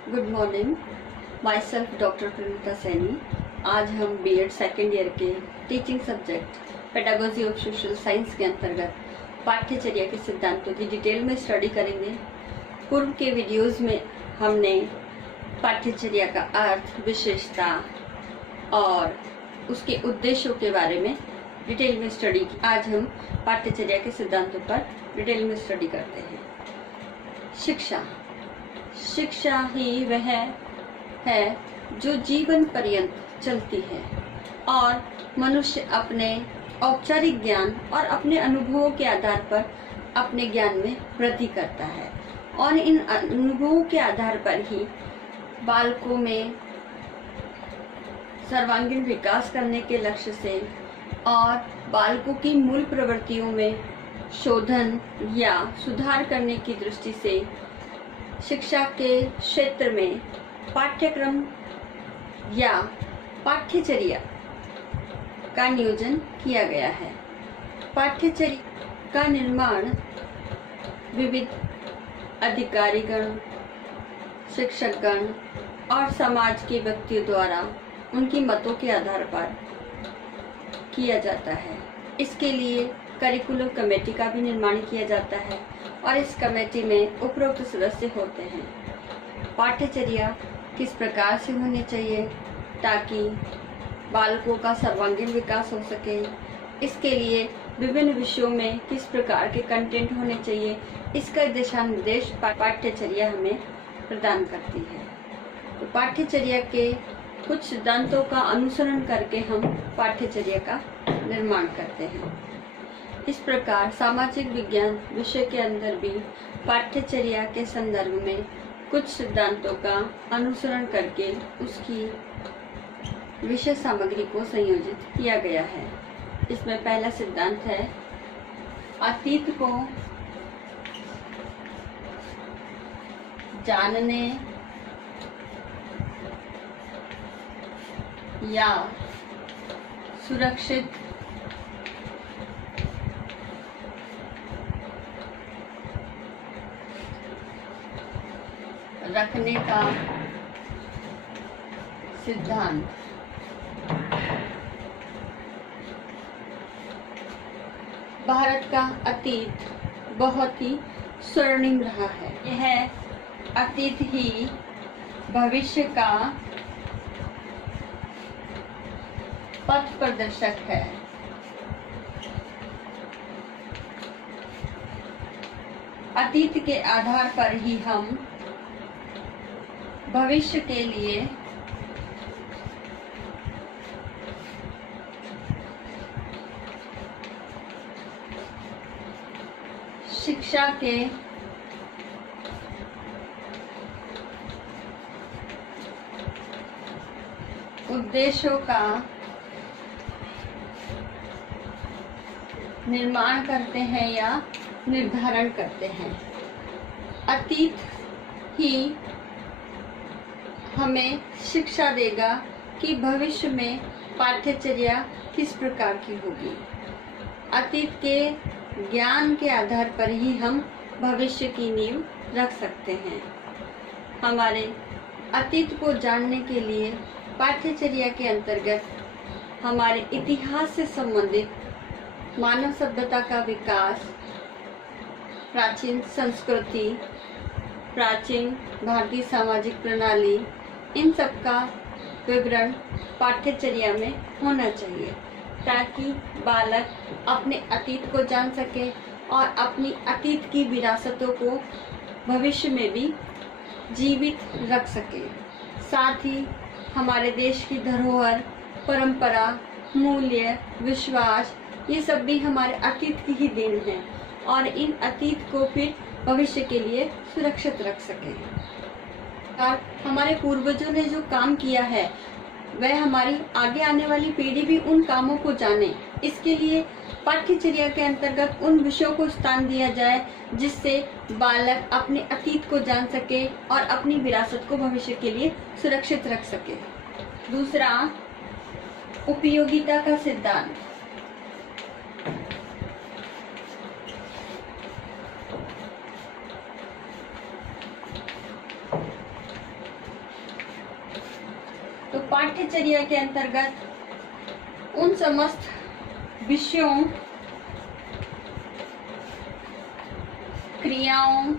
Good morning, myself doctor Pranita Saini. आज हम BEd second year के teaching subject pedagogy of social science के अंतर्गत पाठ्यचर्या के सिद्धांतों की डिटेल में स्टडी करेंगे। पूर्व के वीडियोस में हमने पाठ्यचर्या का अर्थ, विशेषता और उसके उद्देश्यों के बारे में डिटेल में स्टडी की। आज हम पाठ्यचर्या के सिद्धांतों पर डिटेल में स्टडी करते हैं। शिक्षा ही वह है जो जीवन पर्यंत चलती है और मनुष्य अपने औपचारिक ज्ञान और अपने अनुभवों के आधार पर अपने ज्ञान में वृद्धि करता है और इन अनुभवों के आधार पर ही बालकों में सर्वांगीण विकास करने के लक्ष्य से और बालकों की मूल प्रवृत्तियों में शोधन या सुधार करने की दृष्टि से शिक्षा के क्षेत्र में पाठ्यक्रम या पाठ्यचर्या का नियोजन किया गया है। पाठ्यचर्या का निर्माण विविध अधिकारीगण, शिक्षकगण और समाज के व्यक्तियों द्वारा उनकी मतों के आधार पर किया जाता है। इसके लिए करिकुलर कमेटी का भी निर्माण किया जाता है और इस कमेटी में उपरोक्त सदस्य होते हैं। पाठ्यचर्या किस प्रकार से होनी चाहिए ताकि बालकों का सर्वांगीण विकास हो सके, इसके लिए विभिन्न विषयों में किस प्रकार के कंटेंट होने चाहिए, इसका दिशा निर्देश पाठ्यचर्या हमें प्रदान करती है। तो पाठ्यचर्या के कुछ सिद्धांतों का अनुसरण करके हम पाठ्यचर्या का निर्माण करते हैं। इस प्रकार सामाजिक विज्ञान विषय के अंदर भी पाठ्यचर्या के संदर्भ में कुछ सिद्धांतों का अनुसरण करके उसकी विषय सामग्री को संयोजित किया गया है। इसमें पहला सिद्धांत है अतीत को जानने या सुरक्षित रखने का सिद्धांत। भारत का अतीत बहुत ही स्वर्णिम रहा है। यह अतीत ही भविष्य का पथ प्रदर्शक है। अतीत के आधार पर ही हम भविष्य के लिए शिक्षा के उद्देश्यों का निर्माण करते हैं या निर्धारण करते हैं। अतीत ही हमें शिक्षा देगा कि भविष्य में पाठ्यचर्या किस प्रकार की होगी। अतीत के ज्ञान के आधार पर ही हम भविष्य की नींव रख सकते हैं। हमारे अतीत को जानने के लिए पाठ्यचर्या के अंतर्गत हमारे इतिहास से संबंधित मानव सभ्यता का विकास, प्राचीन संस्कृति, प्राचीन भारतीय सामाजिक प्रणाली, इन सब का विवरण पाठ्यचर्या में होना चाहिए ताकि बालक अपने अतीत को जान सके और अपनी अतीत की विरासतों को भविष्य में भी जीवित रख सके। साथ ही हमारे देश की धरोहर, परंपरा, मूल्य, विश्वास, ये सब भी हमारे अतीत की ही देन है और इन अतीत को फिर भविष्य के लिए सुरक्षित रख सके। और हमारे पूर्वजों ने जो काम किया है वह हमारी आगे आने वाली पीढ़ी भी उन कामों को जाने, इसके लिए पाठ्यचर्या के अंतर्गत उन विषयों को स्थान दिया जाए जिससे बालक अपने अतीत को जान सके और अपनी विरासत को भविष्य के लिए सुरक्षित रख सके। दूसरा, उपयोगिता का सिद्धांत। पाठ्यचर्या के अंतर्गत उन समस्त विषयों, क्रियाओं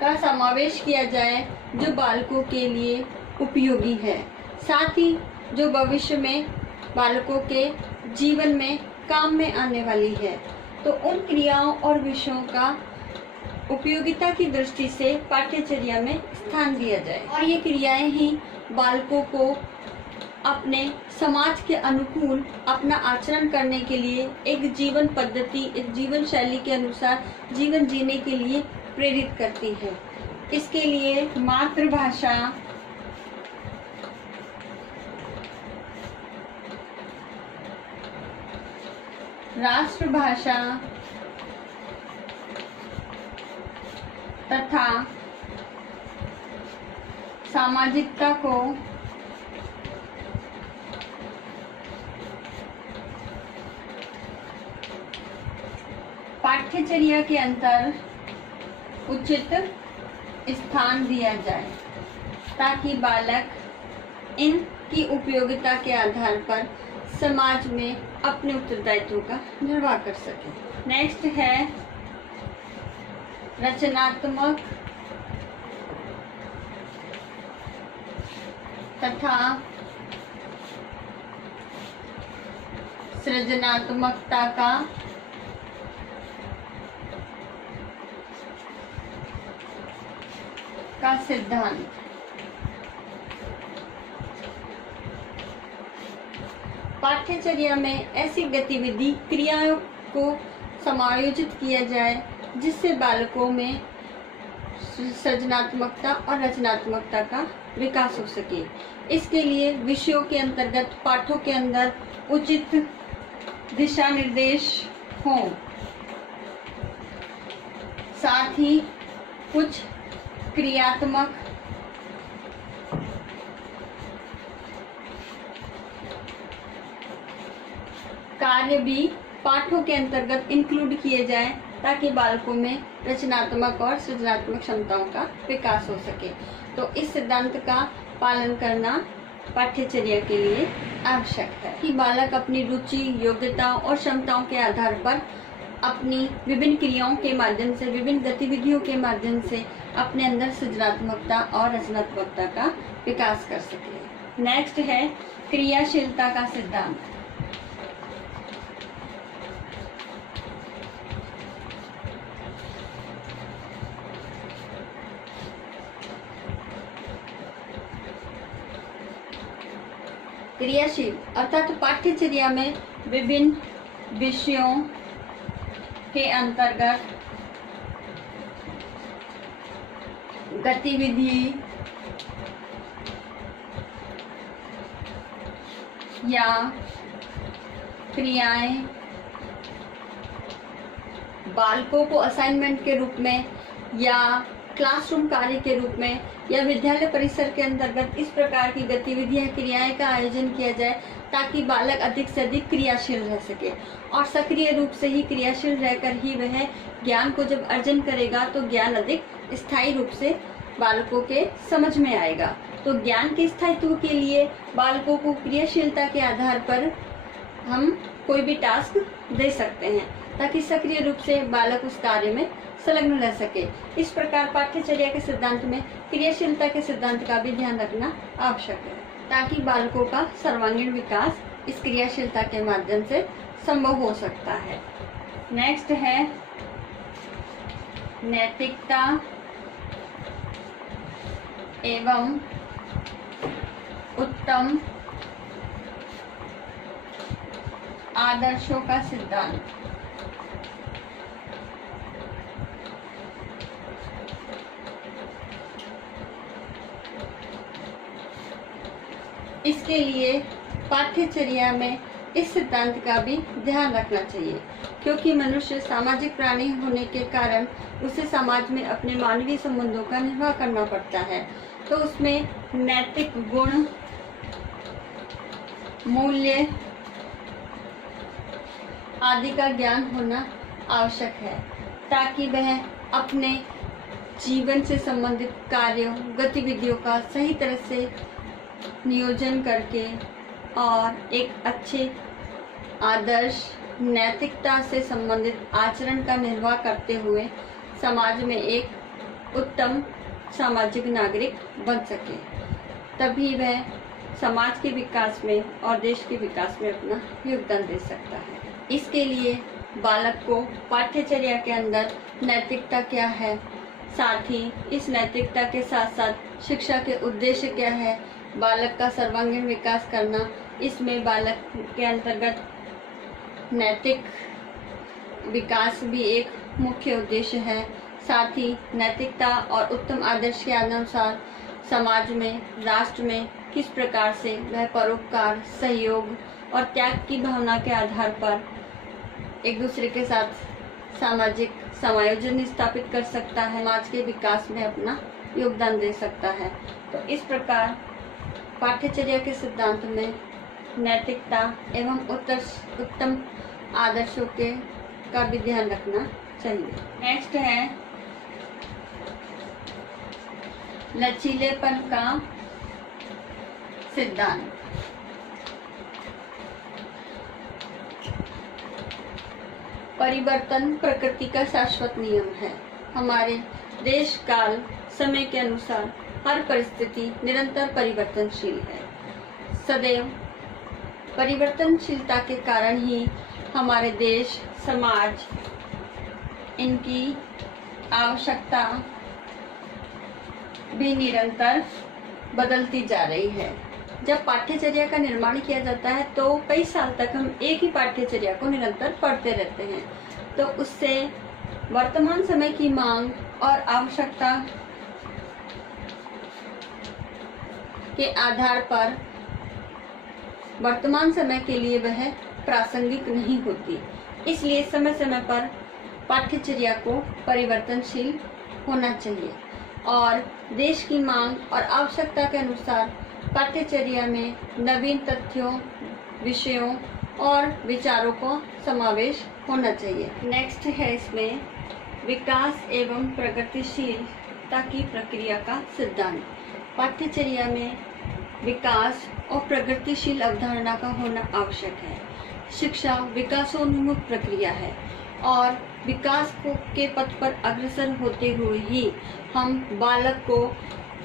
का समावेश किया जाए जो बालकों के लिए उपयोगी है, साथ ही जो भविष्य में बालकों के जीवन में काम में आने वाली है। तो उन क्रियाओं और विषयों का उपयोगिता की दृष्टि से पाठ्यचर्या में स्थान दिया जाए और ये क्रियाएं ही बालकों को अपने समाज के अनुकूल अपना आचरण करने के लिए एक जीवन पद्धति, एक जीवन शैली के अनुसार जीवन जीने के लिए प्रेरित करती है। इसके लिए मातृभाषा, राष्ट्रभाषा तथा सामाजिकता को पाठ्यचर्या के अंतर उचित स्थान दिया जाए ताकि बालक इनकी उपयोगिता के आधार पर समाज में अपने उत्तरदायित्व का निर्वाह कर सके। नेक्स्ट है रचनात्मक तथा सृजनात्मकता का सिद्धांत। पाठ्यचर्या में ऐसी गतिविधि क्रियाओं को समायोजित किया जाए जिससे बालकों में सृजनात्मकता और रचनात्मकता का विकास हो सके। इसके लिए विषयों के अंतर्गत पाठों के अंदर उचित दिशा निर्देश हों, साथ ही कुछ क्रियात्मक कार्य भी पाठों के अंतर्गत इंक्लूड किए जाएं ताकि बालकों में रचनात्मक और सृजनात्मक क्षमताओं का विकास हो सके। तो इस सिद्धांत का पालन करना पाठ्यचर्या के लिए आवश्यक है कि बालक अपनी रुचि, योग्यता और क्षमताओं के आधार पर अपनी विभिन्न क्रियाओं के माध्यम से, विभिन्न गतिविधियों के माध्यम से अपने अंदर सृजनात्मकता और रचनात्मकता का विकास कर सके। नेक्स्ट है क्रियाशीलता का सिद्धांत। क्रियाशील अर्थात पाठ्यचर्या में विभिन्न विषयों के अंतर्गत गतिविधि या क्रियाएं बालकों को असाइनमेंट के रूप में या क्लासरूम कार्य के रूप में या विद्यालय परिसर के अंतर्गत इस प्रकार की गतिविधियां, क्रियाएं का आयोजन किया जाए ताकि बालक अधिक से अधिक क्रियाशील रह सके और सक्रिय रूप से ही क्रियाशील रहकर ही वह ज्ञान को जब अर्जन करेगा तो ज्ञान अधिक स्थायी रूप से बालकों के समझ में आएगा। तो ज्ञान के स्थायित्व के लिए बालकों को क्रियाशीलता के आधार पर हम कोई भी टास्क दे सकते हैं ताकि सक्रिय रूप से बालक उस कार्य में संलग्न रह सके। इस प्रकार पाठ्यचर्या के सिद्धांत में क्रियाशीलता के सिद्धांत का भी ध्यान रखना आवश्यक है ताकि बालकों का सर्वांगीण विकास इस क्रियाशीलता के माध्यम से संभव हो सकता है। नेक्स्ट है नैतिकता एवं उत्तम आदर्शों का सिद्धांत। इसके लिए पाठ्यचर्या में इस सिद्धांत का भी ध्यान रखना चाहिए क्योंकि मनुष्य सामाजिक प्राणी होने के कारण उसे समाज में अपने मानवीय संबंधों का निर्वाह करना पड़ता है। तो उसमें नैतिक गुण, मूल्य आदि का ज्ञान होना आवश्यक है ताकि वह अपने जीवन से संबंधित कार्यों गतिविधियों का सही तरह से नियोजन करके और एक अच्छे आदर्श नैतिकता से संबंधित आचरण का निर्वाह करते हुए समाज में एक उत्तम सामाजिक नागरिक बन सके, तभी वह समाज के विकास में और देश के विकास में अपना योगदान दे सकता है। इसके लिए बालक को पाठ्यचर्या के अंदर नैतिकता क्या है, साथ ही इस नैतिकता के साथ साथ शिक्षा के उद्देश्य क्या है, बालक का सर्वांगीण विकास करना, इसमें बालक के अंतर्गत नैतिक विकास भी एक मुख्य उद्देश्य है। साथ ही नैतिकता और उत्तम आदर्श के अनुसार समाज में, राष्ट्र में किस प्रकार से वह परोपकार, सहयोग और त्याग की भावना के आधार पर एक दूसरे के साथ सामाजिक समायोजन स्थापित कर सकता है, समाज के विकास में अपना योगदान दे सकता है। तो इस प्रकार पाठ्यचर्या के सिद्धांत में नैतिकता एवं उत्तम आदर्शों का भी ध्यान रखना चाहिए। नेक्स्ट है लचीलेपन का सिद्धांत। परिवर्तन प्रकृति का शाश्वत नियम है। हमारे देश काल समय के अनुसार हर परिस्थिति निरंतर परिवर्तनशील है। सदैव परिवर्तनशीलता के कारण ही हमारे देश, समाज, इनकी आवश्यकता भी निरंतर बदलती जा रही है। जब पाठ्यचर्या का निर्माण किया जाता है तो कई साल तक हम एक ही पाठ्यचर्या को निरंतर पढ़ते रहते हैं, तो उससे वर्तमान समय की मांग और आवश्यकता के आधार पर वर्तमान समय के लिए वह प्रासंगिक नहीं होती। इसलिए समय समय पर पाठ्यचर्या को परिवर्तनशील होना चाहिए और देश की मांग और आवश्यकता के अनुसार पाठ्यचर्या में नवीन तथ्यों, विषयों और विचारों को समावेश होना चाहिए। नेक्स्ट है इसमें विकास एवं प्रगतिशीलता की प्रक्रिया का सिद्धांत। पाठ्यचर्या में विकास और प्रगतिशील अवधारणा का होना आवश्यक है। शिक्षा विकासोन्मुख प्रक्रिया है और विकास के पथ पर अग्रसर होते हुए ही हम बालक को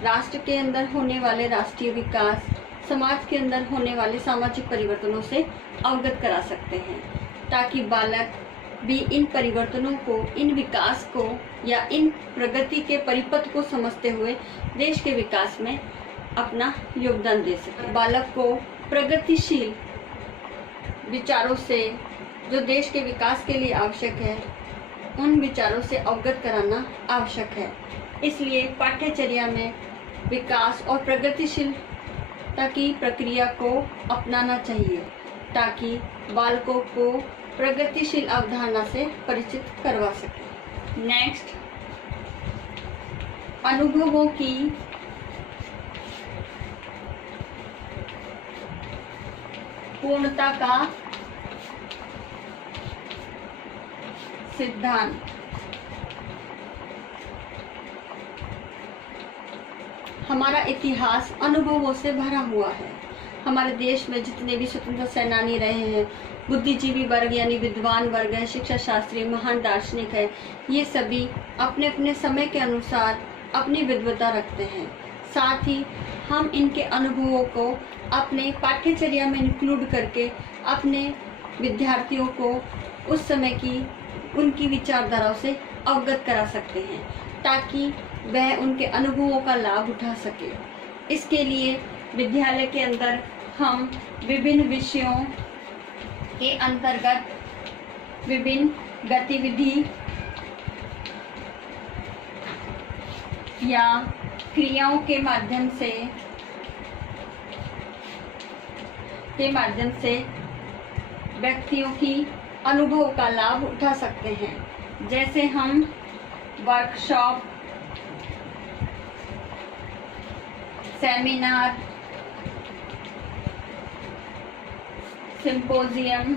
राष्ट्र के अंदर होने वाले राष्ट्रीय विकास, समाज के अंदर होने वाले सामाजिक परिवर्तनों से अवगत करा सकते हैं, ताकि बालक भी इन परिवर्तनों को, इन विकास को या इन प्रगति के परिपथ को समझते हुए देश के विकास में अपना योगदान दे सके। बालक को प्रगतिशील विचारों से, जो देश के विकास के लिए आवश्यक है, उन विचारों से अवगत कराना आवश्यक है। इसलिए पाठ्यचर्या में विकास और प्रगतिशीलता की प्रक्रिया को अपनाना चाहिए, ताकि बालकों को प्रगतिशील अवधारणा से परिचित करवा सके। नेक्स्ट, अनुभवों की पूर्णता का सिद्धांत। हमारा इतिहास अनुभवों से भरा हुआ है। हमारे देश में जितने भी स्वतंत्रता सेनानी रहे हैं, बुद्धिजीवी वर्ग यानी विद्वान वर्ग है, शिक्षा शास्त्री, महान दार्शनिक है, ये सभी अपने अपने समय के अनुसार अपनी विद्वता रखते हैं। साथ ही हम इनके अनुभवों को अपने पाठ्यचर्या में इंक्लूड करके अपने विद्यार्थियों को उस समय की उनकी विचारधाराओं से अवगत करा सकते हैं, ताकि वह उनके अनुभवों का लाभ उठा सके। इसके लिए विद्यालय के अंदर हम विभिन्न विषयों के अंतर्गत विभिन्न गतिविधि या क्रियाओं के माध्यम से व्यक्तियों की अनुभव का लाभ उठा सकते हैं। जैसे हम वर्कशॉप, सेमिनार, सिंपोजियम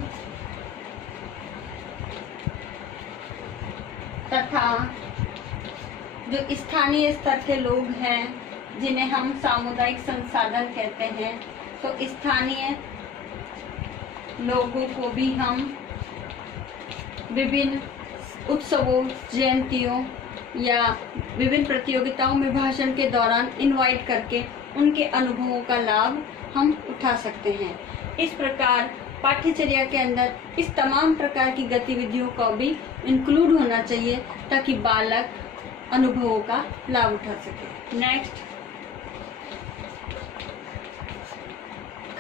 तथा जो स्थानीय स्तर के लोग हैं, जिन्हें हम सामुदायिक संसाधन कहते हैं, तो स्थानीय लोगों को भी हम विभिन्न उत्सवों, जयंतियों या विभिन्न प्रतियोगिताओं में भाषण के दौरान इनवाइट करके उनके अनुभवों का लाभ हम उठा सकते हैं। इस प्रकार पाठ्यचर्या के अंदर इस तमाम प्रकार की गतिविधियों का भी इंक्लूड होना चाहिए ताकि बालक अनुभवों का लाभ उठा सके। नेक्स्ट,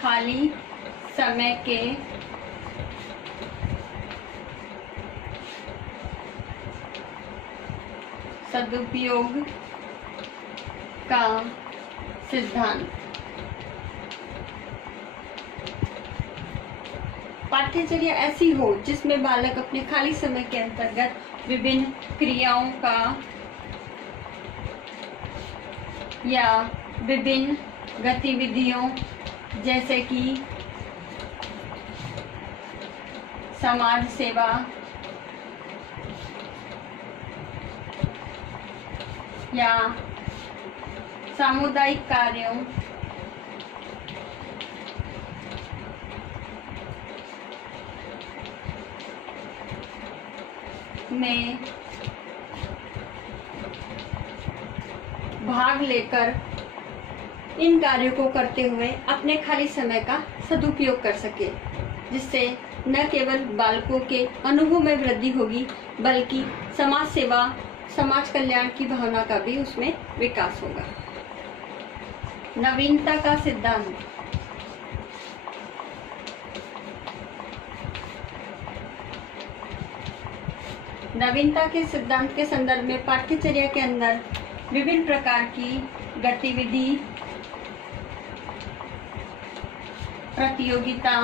खाली समय के सदुपयोग का सिद्धांत। पाठ्यचर्या ऐसी हो जिसमें बालक अपने खाली समय के अंतर्गत विभिन्न क्रियाओं का या विभिन्न गतिविधियों जैसे कि समाज सेवा या सामुदायिक कार्यों में भाग लेकर इन कार्यों को करते हुए अपने खाली समय का सदुपयोग कर सके, जिससे न केवल बालकों के अनुभव में वृद्धि होगी बल्कि समाज सेवा, समाज कल्याण की भावना का भी उसमें विकास होगा। नवीनता का सिद्धांत। नवीनता के सिद्धांत के संदर्भ में पाठ्यचर्या के अंदर विभिन्न प्रकार की गतिविधि, प्रतियोगिता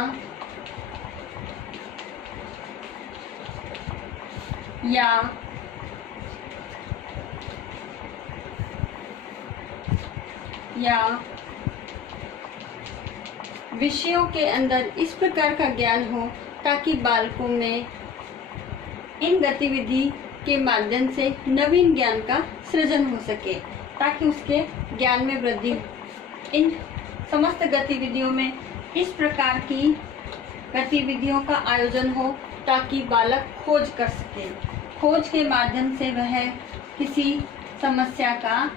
या विषयों के अंदर इस प्रकार का ज्ञान हो ताकि बालकों में इन गतिविधि के माध्यम से नवीन ज्ञान का सृजन हो सके, ताकि उसके ज्ञान में वृद्धि हो। इन समस्त गतिविधियों में इस प्रकार की गतिविधियों का आयोजन हो ताकि बालक खोज कर सके। खोज के माध्यम से वह किसी समस्या का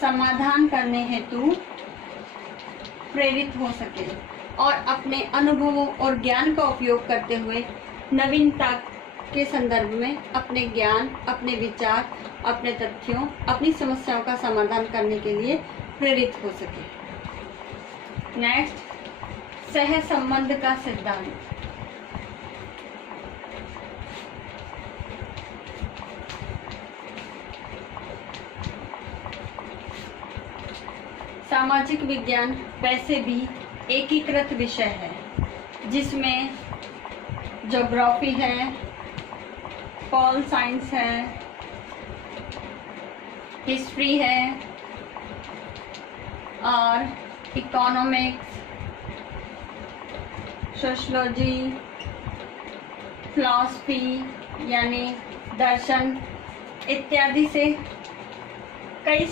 समाधान करने हेतु प्रेरित हो सके और अपने अनुभवों और ज्ञान का उपयोग करते हुए नवीनता के संदर्भ में अपने ज्ञान, अपने विचार, अपने तथ्यों, अपनी समस्याओं का समाधान करने के लिए प्रेरित हो सके। नेक्स्ट, सह संबंध का सिद्धांत। सामाजिक विज्ञान वैसे भी एकीकृत विषय है जिसमें ज्योग्राफी है, पॉल साइंस है, हिस्ट्री है और इकोनॉमिक्स, सोशलॉजी, फिलॉसफी यानी दर्शन इत्यादि से कई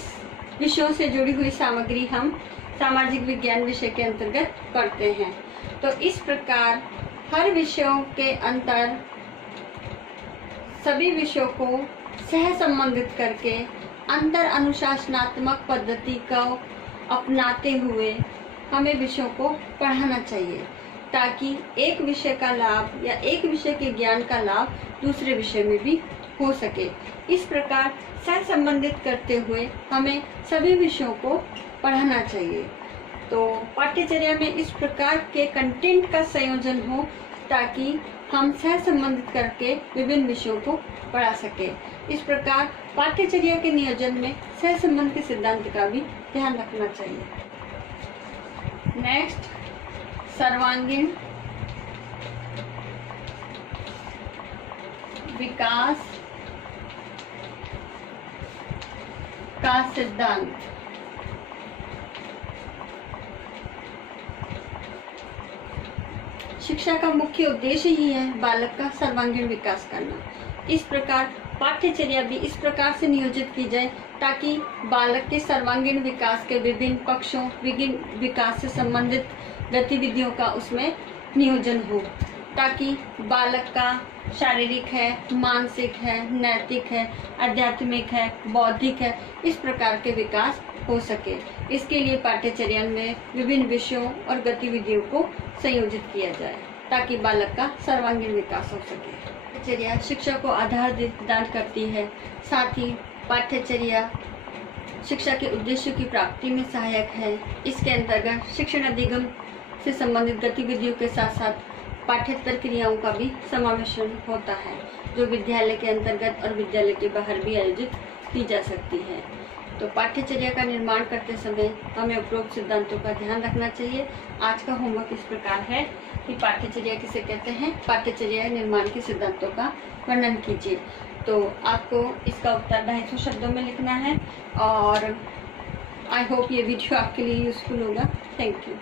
विषयों से जुड़ी हुई सामग्री हम सामाजिक विज्ञान विषय के अंतर्गत पढ़ते हैं। तो इस प्रकार हर विषयों के अंतर सभी विषयों को सह संबंधित करके अंतर अनुशासनात्मक पद्धति को अपनाते हुए हमें विषयों को पढ़ाना चाहिए, ताकि एक विषय का लाभ या एक विषय के ज्ञान का लाभ दूसरे विषय में भी हो सके। इस प्रकार सह संबंधित करते हुए हमें सभी विषयों को पढ़ाना चाहिए। तो पाठ्यचर्या में इस प्रकार के कंटेंट का संयोजन हो ताकि हम सह संबंधित करके विभिन्न विषयों को पढ़ा सके। इस प्रकार पाठ्यचर्या के नियोजन में सह संबंध के सिद्धांत का भी ध्यान रखना चाहिए। नेक्स्ट, सर्वांगीण विकास का सिद्धांत। शिक्षा का मुख्य उद्देश्य ही है बालक का सर्वांगीण विकास करना। इस प्रकार पाठ्यचर्या भी इस प्रकार से नियोजित की जाए ताकि बालक के सर्वांगीण विकास के विभिन्न पक्षों, विभिन्न विकास से संबंधित गतिविधियों का उसमें नियोजन हो, ताकि बालक का शारीरिक है, मानसिक है, नैतिक है, आध्यात्मिक है, बौद्धिक है, इस प्रकार के विकास हो सके। इसके लिए पाठ्यचर्या में विभिन्न विषयों और गतिविधियों को संयोजित किया जाए ताकि बालक का सर्वांगीण विकास हो सके। पाठ्यचर्या शिक्षा को आधार प्रदान करती है, साथ ही पाठ्यचर्या शिक्षा के उद्देश्यों की प्राप्ति में सहायक है। इसके अंतर्गत शिक्षण अधिगम से संबंधित गतिविधियों के साथ साथ पाठ्येतर क्रियाओं का भी समावेशन होता है, जो विद्यालय के अंतर्गत और विद्यालय के बाहर भी आयोजित की जा सकती है। तो पाठ्यचर्या का निर्माण करते समय हमें उपरोक्त सिद्धांतों का ध्यान रखना चाहिए। आज का होमवर्क इस प्रकार है कि पाठ्यचर्या किसे कहते हैं, पाठ्यचर्या निर्माण के सिद्धांतों का वर्णन कीजिए। तो आपको इसका उत्तर 250 शब्दों में लिखना है और आई होप ये वीडियो आपके लिए यूजफुल होगा। Thank you.